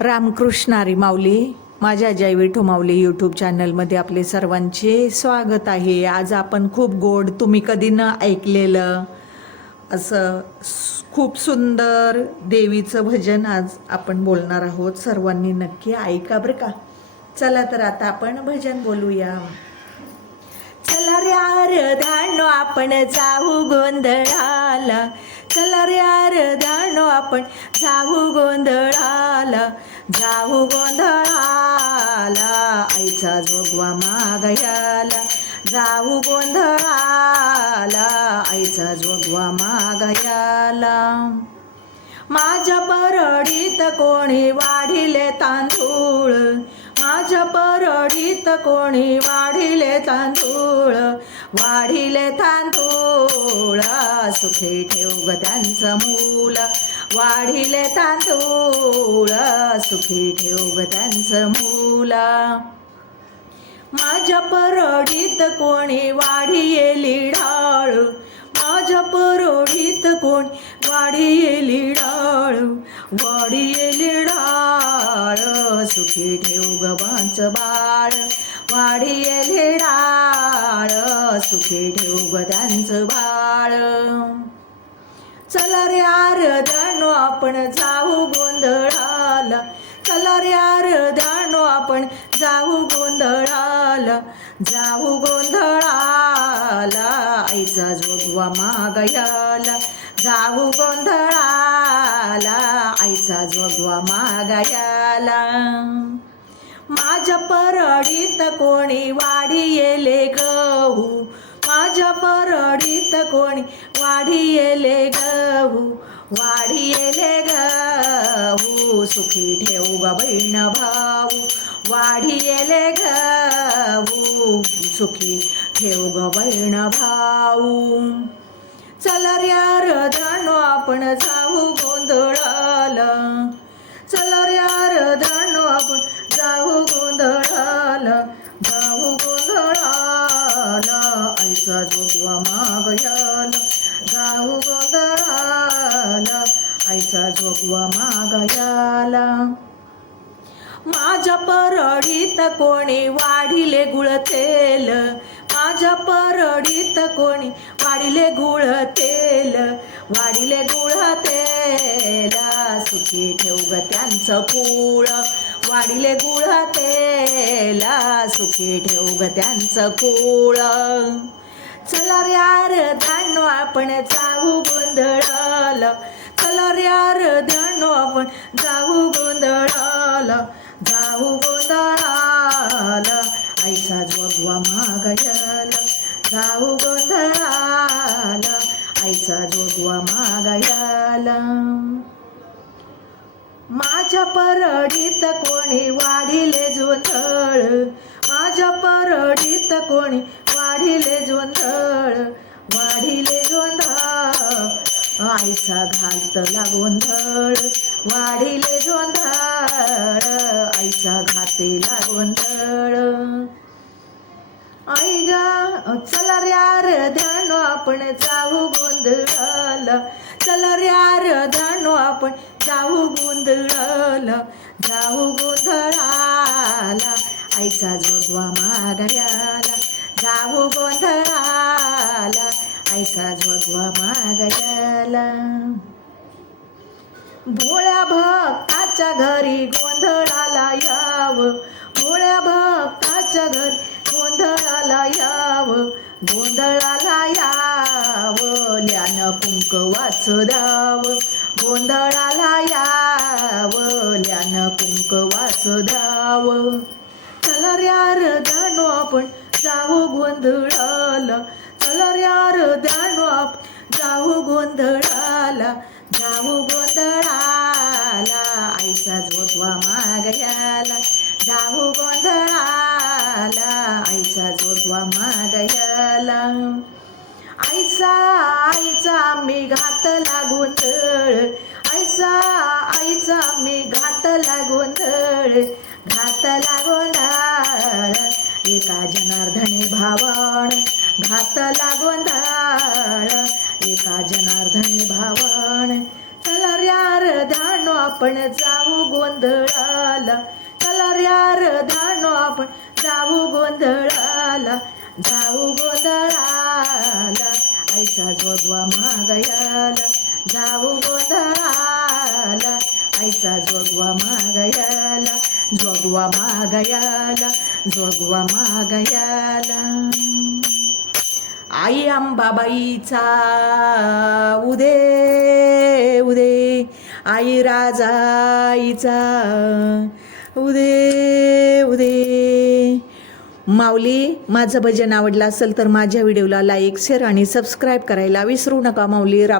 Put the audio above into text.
रामकृष्णारी माऊली माझ्या जय विठू माऊली यूट्यूब चॅनलमध्ये आपले सर्वांचे स्वागत आहे. आज आपण खूप गोड तुम्ही कधी न ऐकलेलं असं खूप सुंदर देवीचं भजन आज आपण बोलणार आहोत. सर्वांनी नक्की ऐका बरं का. चला तर आता आपण भजन बोलूया. चला रे आरधानो आपण जाऊ गोंधळाला. चला रे आरधानो आपण जाऊ गोंधळाला. जाऊ गोंधळाला आईचा जोगवा मागयाला जाऊ गोंधळाला आईचा जोगवा मागयाला माझ्या परडीत कोणी वाढिले तांदूळ? माझ्या परडीत कोणी वाढिले तांदूळ? वाढिले तांदूळ सुखी ठेव ग त्यांचं मूल. वाढील तांदूळ सुखी ठेव त्यांचं मुला. माझ्या परोडीत कोणी वाढी येली डाळ माझ्या परोडीत कोण वाढी येली डाळ वाढी येली ढाळ सुखी ठेव गबांच बाळ. वाढी येली ढाळ सुखी ठेव गदांचं बाळ. चला रे आरदानो आपण जाऊ गोंधळाला. चला रे आरदानो आपण जाऊ गोंधळाला. जाऊ गोंधळाला आईचा जोगवा मागयाला जाऊ गोंधळाला आईचा जोगवा मागयाला माझ्या परडीत कोणी वाढी येले गहू. माझ्या परडीत कोणी वाढियेले गहू वाढी गहू सुखी ठेव ग बहीण भाऊ. वाढियेले गहू सुखी ठेव ग बहीण भाऊ. चल र्या रधानो आपण जाऊ गोंधळाल. चल र्या रधानो आपण जाऊ गोंधळाल. जाऊ गोंधळाला ऐसा जोगवा मागयाला जाऊ गोंधळाला ऐसा जोगवा मागयाला माझ्या परडीत कोणी वाढिले गुळतेल माझ्या परडीत कोणी वाढिले गुळ तेल वाढिले गुळ तेला सुखी ठेव ग त्यांचं कुळ वाढिले गुळ तेला सुखी ठेव ग त्यांचं कुळ. चला रे यार धानो आपण जाऊ गोंधळाला. चला रे यार धानो आपण जाऊ गोंधळाला. जाऊ गोंधळाला. आईचा जोगवा मागयाला. जाऊ गोंधळाला. आईचा जोगवा मागयाला. माझ्या परडीत कोणी वाढिले जोंधळ माझ्या परडीत कोणी वाढिले जोंधळ वाढिले जोंधळ. आईचा घातला गोंधळ वाढिले जोंधळ. आईचा घातेला गोंधळ आई गा चला रे यार आपण जाऊ गोंधळ चला रे यार आपण जाऊ गोंधळ जाऊ गोंधळाला. आईचा जोगवा मागल्याला जाऊ गोंधळाला ऐसा जोगवा मागयाला भोळ्या भक्ताच्या घरी गोंधळाला याव भोळ्या भक्ताच्या घरी गोंधळाला याव गोंधळाला याव ल्यान कुंक वाच द्याव गोंधळाला याव ल्यान कुंक वाच द्याव चला रे यार दानो आपण जाऊ गोंधळाला. चला रे यार दानो जाऊ गोंधळाला. जाऊ गोंधळाला. आईचा जोगवा मागयाला. जाऊ गोंधळाला. आईचा जोगवा मागयाला. आईचा आईचा मी घातला गोंधळ आईचा आईचा मी घातला गोंधळ घातला गोंधळ एका जनार्दने भावण घातला गोंधळ एका जनार्दने भावण चला यार धानो आपण जाऊ गोंधळाला. चला यार धानो आपण जाऊ गोंधळाला. जाऊ गोंधळाला आईचा जोगवा मागयाला जाऊ गोंधळाला आईचा जोगवा मागयाला जोगवा मागयाला जोगवा मागयाला आई अंबाबाईचा उदे उदे आई राजाईचा उदे उदे माऊली माझं भजन आवडलं असेल तर माझ्या व्हिडिओला लाईक शेअर आणि सबस्क्राईब करायला विसरू नका माऊली. रा